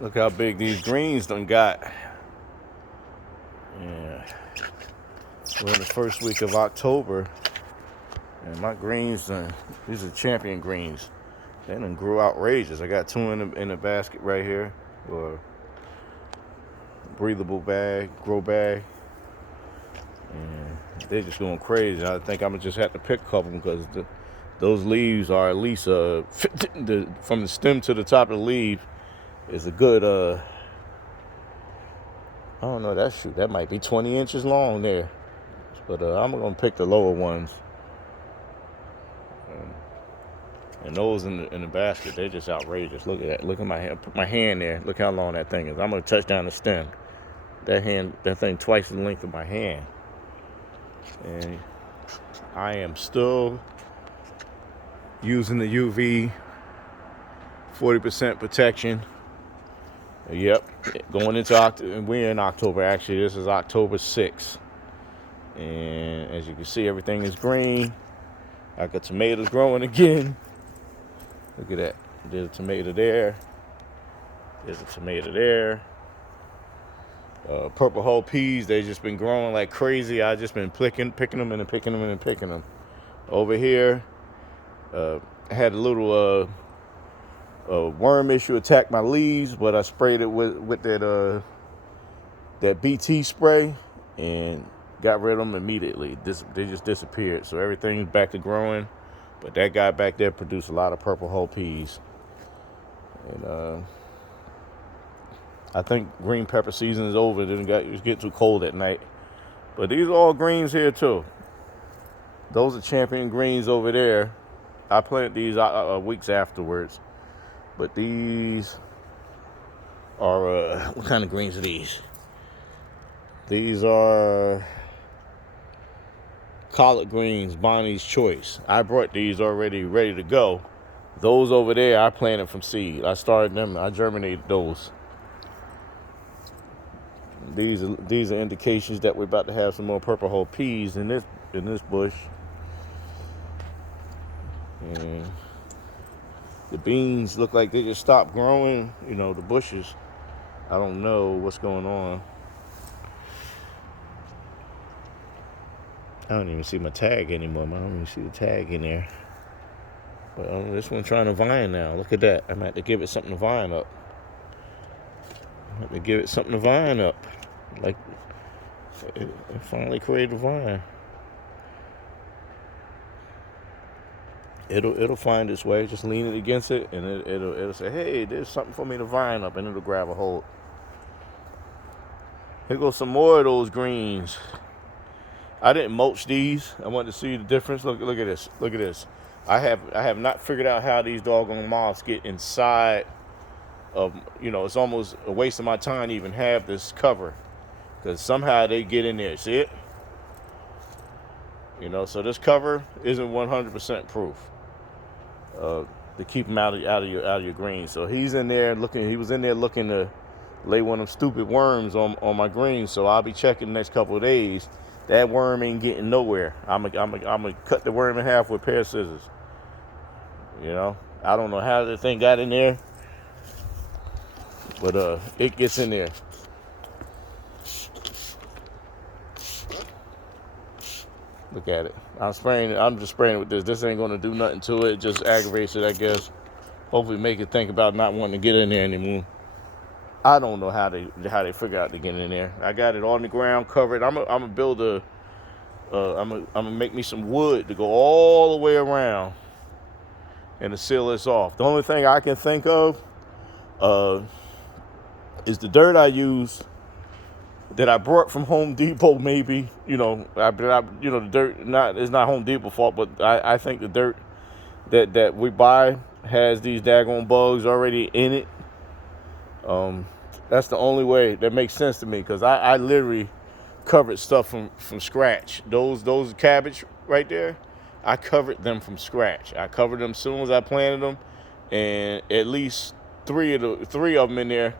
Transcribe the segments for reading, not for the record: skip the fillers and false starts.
Look how big these greens done got. Yeah. We're in the first week of October. And my greens, these are champion greens. They done grew outrageous. I got two in the basket right here. Or breathable bag, grow bag. And they're just going crazy. I think I'm going to just have to pick a couple because those leaves are at least, from the stem to the top of the leaf is a good, I don't know, that might be 20 inches long there. But I'm going to pick the lower ones. And those in the basket, they're just outrageous. Look at that. Look at my hand. Put my hand there. Look how long that thing is. I'm going to touch down the stem. That thing twice the length of my hand. And I am still using the UV 40% protection. Yep, going into October. We're in October, actually. This is October 6th. And as you can see, everything is green. I got tomatoes growing again. Look at that. There's a tomato there. There's a tomato there. Purple hull peas, they just been growing like crazy. I just been picking them and picking them and picking them. Over here, I had a little worm issue attack my leaves, but I sprayed it with that BT spray and got rid of them immediately. They just disappeared. So everything's back to growing. But that guy back there produced a lot of purple hull peas. And I think green pepper season is over. It was getting too cold at night. But these are all greens here too. Those are champion greens over there. I planted these weeks afterwards. But these are, what kind of greens are these? These are collard greens, Bonnie's Choice. I brought these already ready to go. Those over there, I planted from seed. I started them, I germinated those. These are indications that we're about to have some more purple hull peas in this bush. And the beans look like they just stopped growing. You know, the bushes. I don't know what's going on. I don't even see my tag anymore. I don't even see the tag in there. But this one's trying to vine now. Look at that. I'm going to have to give it something to vine up. Like, it finally created a vine. It'll find its way. Just lean it against it, and it'll say, "Hey, there's something for me to vine up," and it'll grab a hold. Here goes some more of those greens. I didn't mulch these. I wanted to see the difference. Look at this. Look at this. I have not figured out how these doggone moths get inside of, it's almost a waste of my time to even have this cover, because somehow they get in there. See it? So this cover isn't 100% proof to keep them out of your greens. So he was in there looking to lay one of them stupid worms on my greens. So I'll be checking the next couple of days. That worm ain't getting nowhere. I'm gonna cut the worm in half with a pair of scissors. I don't know how the thing got in there, but it gets in there. Look at it. I'm just spraying it with this. This ain't gonna do nothing to it. It just aggravates it, I guess. Hopefully make it think about not wanting to get in there anymore. I don't know how they figure out to get in there. I got it on the ground, covered. I'm gonna build I'm gonna make me some wood to go all the way around and to seal this off. The only thing I can think of is the dirt I use that I brought from Home Depot. Maybe the dirt it's not Home Depot fault, but I think the dirt that we buy has these daggone bugs already in it. That's the only way that makes sense to me, because I literally covered stuff from scratch. Those cabbage right there, I covered them from scratch. I covered them as soon as I planted them, and at least three of them in there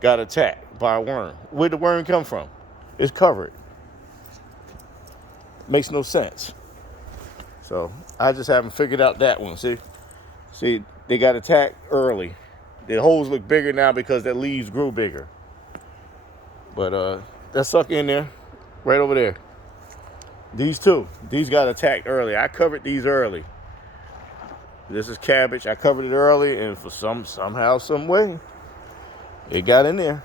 got attacked by a worm. Where'd the worm come from? It's covered. Makes no sense. So I just haven't figured out that one. See, they got attacked early. the holes look bigger now because the leaves grew bigger. But that sucker in there, right over there. These got attacked early. I covered these early. This is cabbage. I covered it early, and for somehow, some way, it got in there.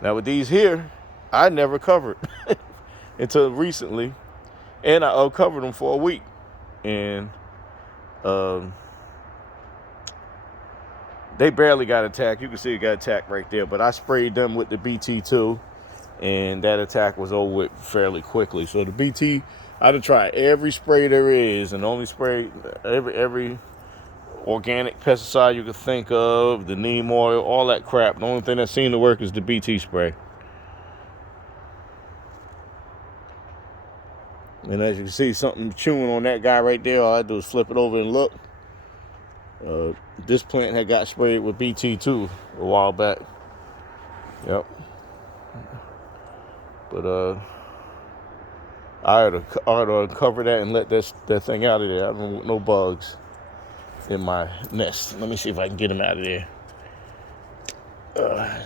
Now with these here, I never covered until recently, and I covered them for a week, and they barely got attacked. You can see it got attacked right there, but I sprayed them with the BT2, and that attack was over with fairly quickly. So the BT, I done tried every spray there is, and only spray every organic pesticide you could think of, the neem oil, all that crap. The only thing that seemed to work is the BT spray. And as you can see, something chewing on that guy right there. All I do is flip it over and look. This plant had got sprayed with BT2 a while back. Yep. But I ought to uncover that and let that thing out of there. I don't want no bugs in my nest. Let me see if I can get him out of there.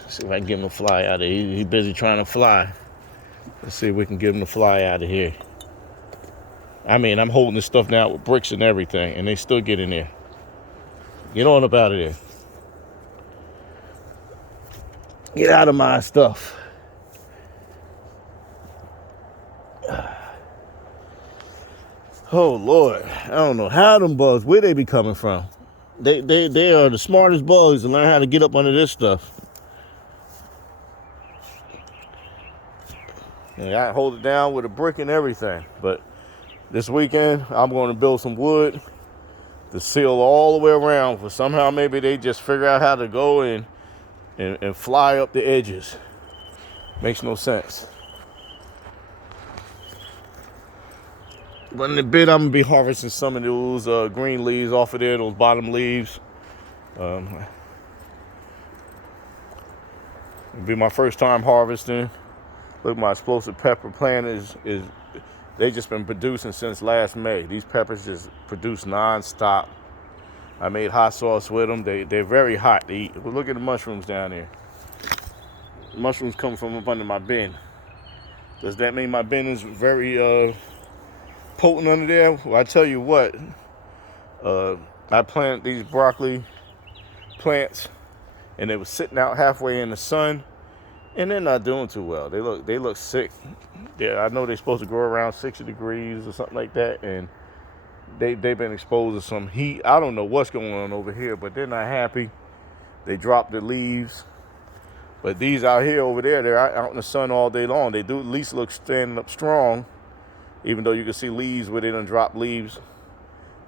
See if I can get him to fly out of there. He's busy trying to fly. Let's see if we can get him to fly out of here. I mean, I'm holding this stuff now with bricks and everything, and they still get in there. Get on up out of there. Get out of my stuff. Oh, Lord. I don't know how them bugs, where they be coming from. They are the smartest bugs to learn how to get up under this stuff. And I hold it down with a brick and everything. But this weekend, I'm going to build some wood to seal all the way around. For somehow, maybe they just figure out how to go and fly up the edges. Makes no sense. But in a bit, I'm going to be harvesting some of those green leaves off of there, those bottom leaves. It'll be my first time harvesting. Look, my explosive pepper plant is they just been producing since last May. These peppers just produce non-stop. I made hot sauce with them. They're very hot to eat. But look at the mushrooms down there. Mushrooms come from up under my bin. Does that mean my bin is very potent under there? Well, I tell you what, I planted these broccoli plants, and they were sitting out halfway in the sun, and they're not doing too well. They look sick. Yeah, I know they're supposed to grow around 60 degrees or something like that, and they've been exposed to some heat. I don't know what's going on over here, but they're not happy. They dropped the leaves. But these out here over there, they're out in the sun all day long. They do at least look standing up strong, even though you can see leaves where they done drop leaves,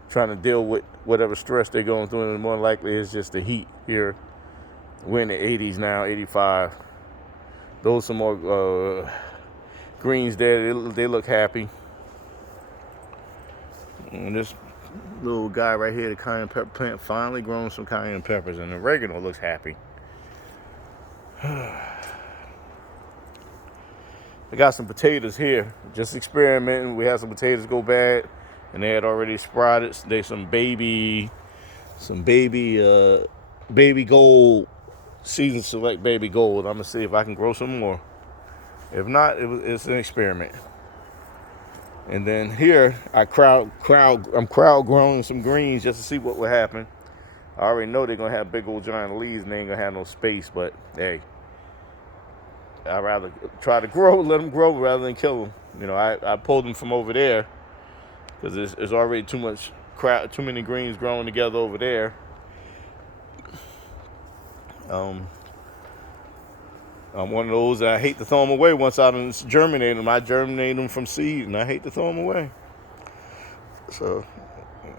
trying to deal with whatever stress they're going through, and more likely it's just the heat here. We're in the 80s now, 85. Those some more greens there, they look happy. And this little guy right here, the cayenne pepper plant, finally grown some cayenne peppers, and the oregano looks happy. I got some potatoes here, just experimenting. We had some potatoes go bad, and they had already sprouted. They some baby gold, season select baby gold. I'm gonna see if I can grow some more. If not, it's an experiment. And then here, I'm crowd growing some greens just to see what will happen. I already know they're gonna have big old giant leaves, and they ain't gonna have no space. But hey, I'd rather try to let them grow rather than kill them. You know, I pulled them from over there because there's already too many greens growing together over there. I'm one of those that I hate to throw them away once I germinate them. I germinate them from seed, and I hate to throw them away. So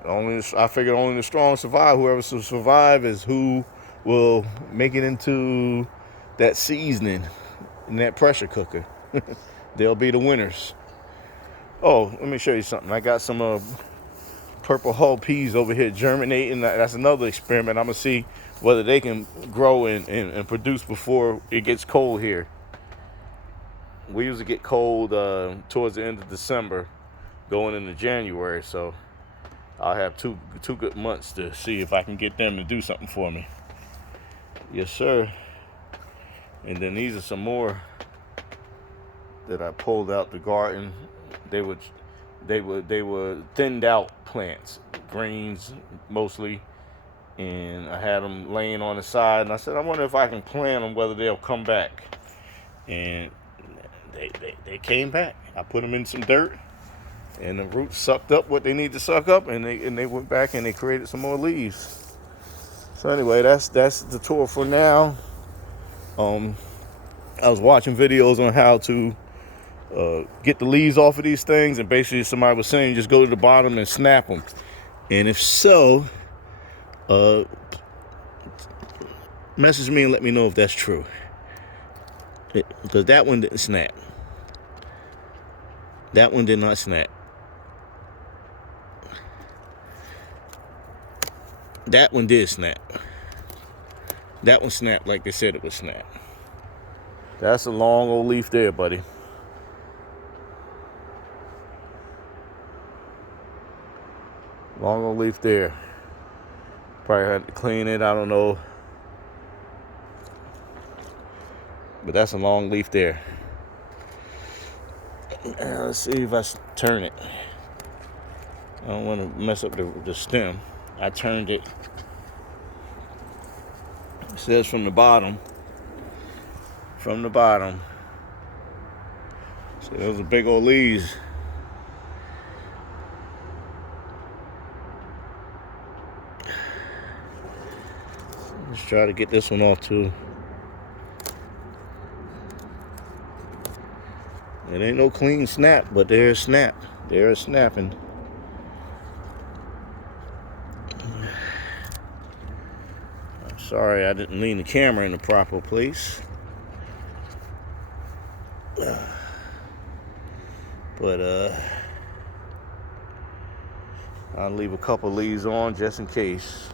I figure only the strong survive. Whoever survive is who will make it into that seasoning in that pressure cooker. They'll be the winners. Oh, let me show you something. I got some purple hull peas over here germinating. That's another experiment. I'm gonna see whether they can grow and produce before it gets cold here. We usually get cold towards the end of December, going into January. So I'll have two good months to see if I can get them to do something for me. Yes, sir. And then these are some more that I pulled out the garden. They were thinned out plants, greens mostly, and I had them laying on the side. And I said, I wonder if I can plant them, whether they'll come back. And they came back. I put them in some dirt, and the roots sucked up what they need to suck up, and they went back and they created some more leaves. So anyway, that's the tour for now. I was watching videos on how to get the leaves off of these things, and basically somebody was saying just go to the bottom and snap them. And if so, message me and let me know if that's true. Because that one didn't snap. That one did not snap. That one did snap. That one snapped like they said it would snap. That's a long old leaf there, buddy. Long old leaf there. Probably had to clean it, I don't know. But that's a long leaf there. Let's see if I turn it. I don't want to mess up the stem. I turned it. It says from the bottom. From the bottom. So those are big old leaves. Let's try to get this one off too. It ain't no clean snap, but there's snap. There's snapping. I'm sorry I didn't lean the camera in the proper place. But I'll leave a couple leaves on just in case.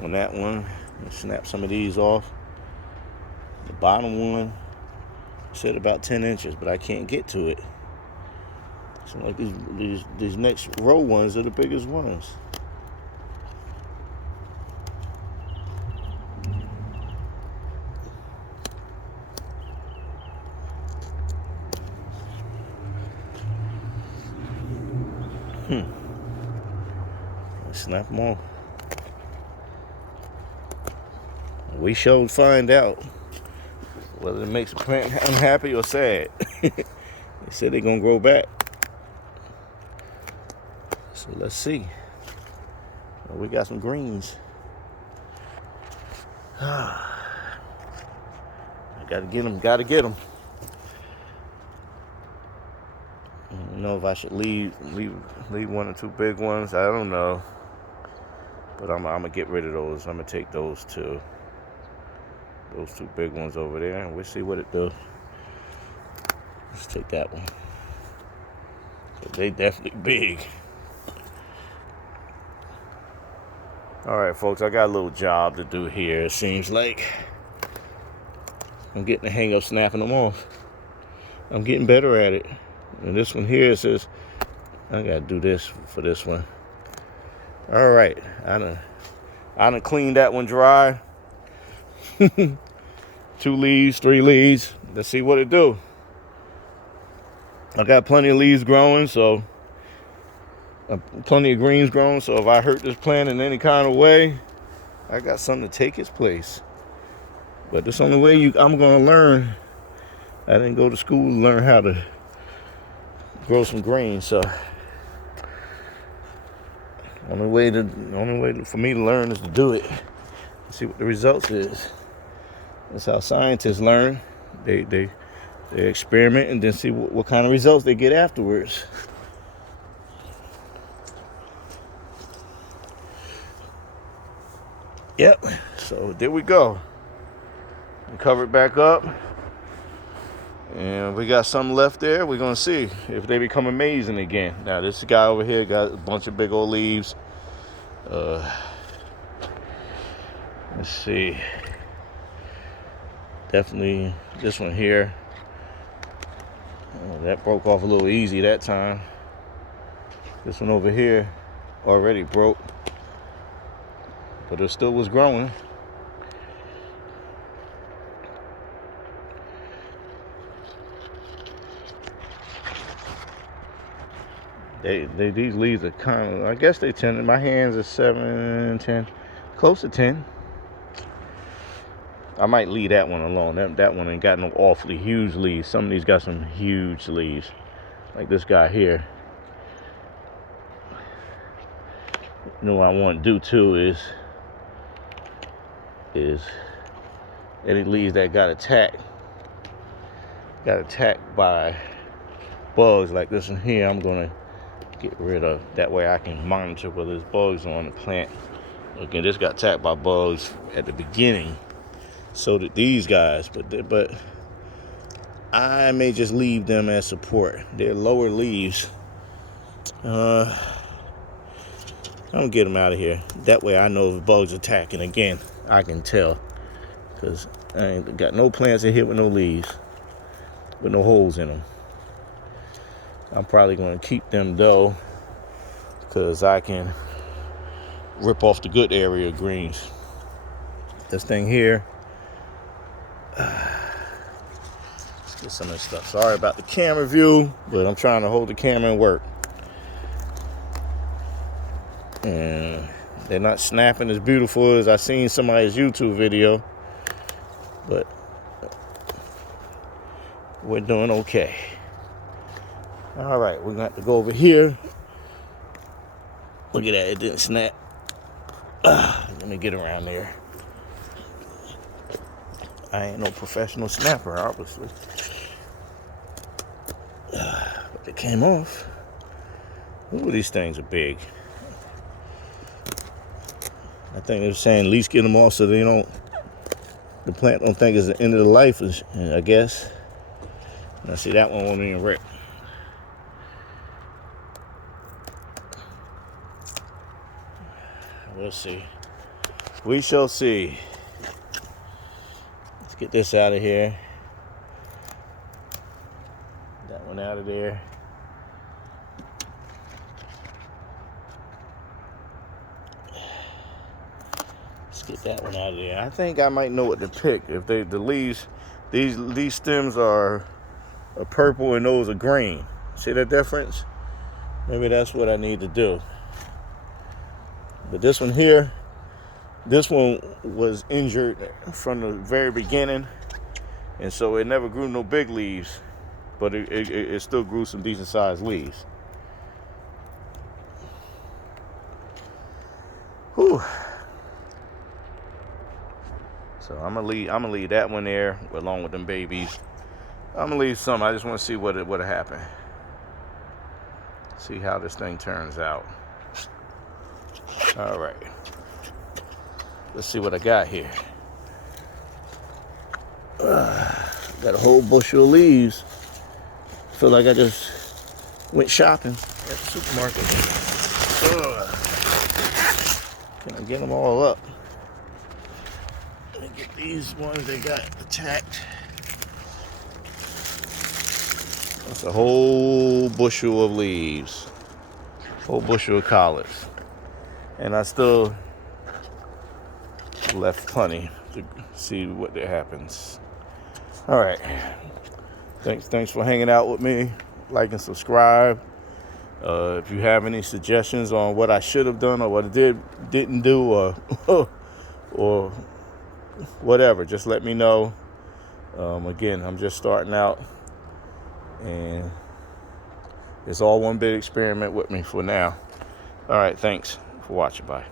On that one, I'll snap some of these off. The bottom one said about 10 inches, but I can't get to it. So like these next row ones are the biggest ones. Let's snap them off. We shall find out whether it makes a plant unhappy or sad. They said they're gonna grow back. So let's see. Well, we got some greens. I gotta get them, I don't know if I should leave one or two big ones. I don't know. But I'm gonna get rid of those. I'm gonna take those two. Those two big ones over there, and we'll see what it does. Let's take that one. They definitely big. All right, folks, I got a little job to do here. It seems like I'm getting the hang of snapping them off. I'm getting better at it. And this one here says I gotta do this for this one. All right, I done cleaned that one dry. 2 leaves, 3 leaves. Let's see what it do. I got plenty of leaves growing, so plenty of greens growing. So if I hurt this plant in any kind of way, I got something to take its place. But this only way I'm gonna learn. I didn't go to school to learn how to grow some greens, so only way for me to learn is to do it. See what the results is. That's how scientists learn. They experiment and then see what kind of results they get afterwards. Yep. So there we go. We cover it back up. And we got some left there. We're gonna see if they become amazing again. Now this guy over here got a bunch of big old leaves. Let's see. Definitely this one here. That broke off a little easy that time. This one over here already broke, but it still was growing. These leaves are kind of, I guess they 10. My hands are 7, 10, close to 10. I might leave that one alone. That one ain't got no awfully huge leaves. Some of these got some huge leaves, like this guy here. You know what I want to do too is any leaves that got attacked by bugs like this one here, I'm gonna get rid of. That way I can monitor whether there's bugs on the plant. Again, this got attacked by bugs at the beginning, so did these guys, but I may just leave them as support. They're lower leaves. I'm gonna get them out of here. That way I know if bugs attacking again, I can tell, because I ain't got no plants in here with no leaves, with no holes in them. I'm probably gonna keep them though, because I can rip off the good area of greens. This thing here, let's get some of this stuff. Sorry about the camera view, but I'm trying to hold the camera and work. And they're not snapping as beautiful as I seen somebody's YouTube video, but we're doing okay. All right, we're gonna have to go over here. Look at that, it didn't snap. Let me get around there. I ain't no professional snapper, obviously. But they came off. Ooh, these things are big. I think they're saying at least get them off so the plant don't think it's the end of the life, I guess. Now see, that one won't even rip. We'll see. We shall see. Let's get this out of here. That one out of there. Let's get that one out of there. I think I might know what to pick. If the leaves, these stems are purple and those are green. See that difference? Maybe that's what I need to do. But this one here, this one was injured from the very beginning, and so it never grew no big leaves, but it still grew some decent sized leaves. Whew. So I'm gonna leave that one there along with them babies. I'm gonna leave some. I just want to see what'll happen. See how this thing turns out. All right. Let's see what I got here. Got a whole bushel of leaves. Feel like I just went shopping at the supermarket. Can I get them all up? Let me get these ones that got attacked. That's a whole bushel of leaves. Whole bushel of collards. And I still left plenty to see what happens. All right. Thanks for hanging out with me. Like and subscribe. If you have any suggestions on what I should have done or what I didn't do or whatever, just let me know. Again, I'm just starting out, and it's all one big experiment with me for now. All right, thanks for watching. Bye.